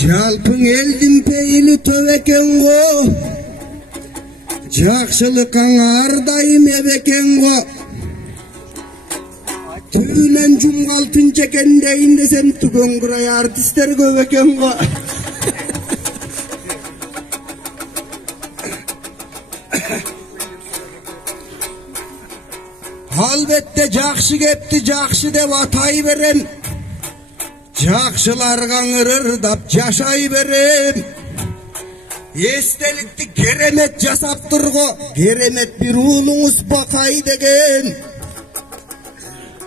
Жалпың элдин пейили төп экен го. Жакшылыкың ар дайым эбекен го. Түбүнөн жумгалтын чекен дейин десем түгөңгүрай артисттер көп экен го. Албетте жакшы кепти жакшы деп атай берем. Жакшыларга ырырдап жашай берем. Эстеликти керемет жасап турго, керемет бир уулуңуз Бакай деген.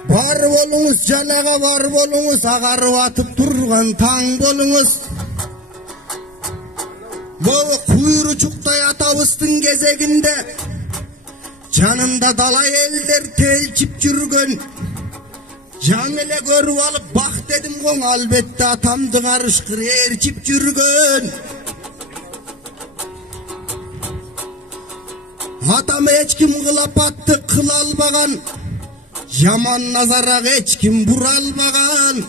Бар болуңуз, жалага бар болуңуз, агарып атып турган таң болуңуз. Могу куйручуктай атабыздын кезегинде жанында далай элдер телчип жүргөн. Жан эле көрүп алып бак дедим го, албетте атамды карышкыр ээрчип жүргөн. Атам эч ким кылапатты кыла албаган, жаман назарак эч ким бура албаган.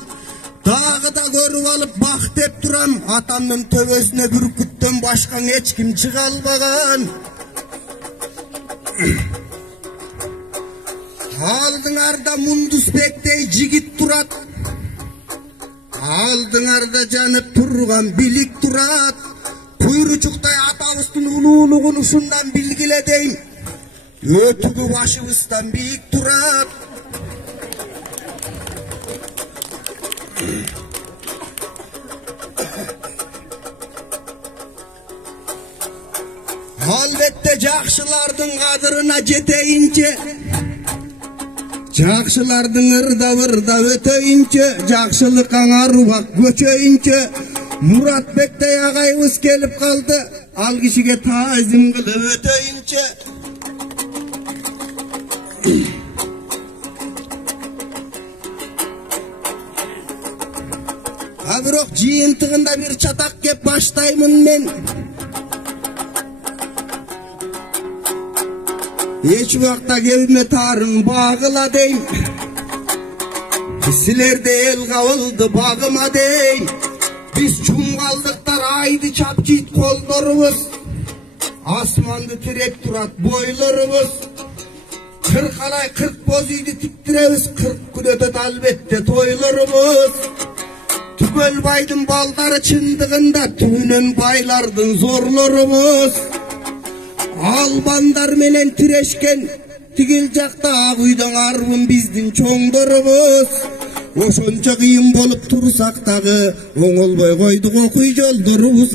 Дагы да көрүп алып бак деп турам, атамдын төбөсүнө бүркүттөн башка эч ким чыга албаган. Алдыңарда Мундусбектей жигит турат, алдыңарда жанып турган билик турат. Куйручуктай атабыздын улуулугун ушундан билгиле дейм. Өтүгү башыбыздан бийик турат. Албетте жакшылардын кадырына жетейинче, жакшылардын ырдап өтөйүнчө, жакшылыкка арубак көчөйүнчө, Muratbek'tey agayыбыз келип калды, ал кишиге таазим кылып өтөйүнчө. Бирок жыйынтыгында бир чатак кеп баштаймын мен. Эч убакта кебиме тарын багыла дейм. Силерде эл кабылды багыма дейм. Biz çumgaldıklar aydı çapçıyt kollarımız. Asmandı tirep durat boylarımız. 40 alay 40 bozuydu tiktiremiz. 40 gün ötet albette toylarımız. Tügöl baydın baldarı çındığında tüğünün baylardın zorlarımız. Albandar menen tireşken tigil jakta akuydan arbın bizdin çoңдарımız. Ошончо кыйын болуп турсак дагы оңолбой койдук окуй жолдорубуз.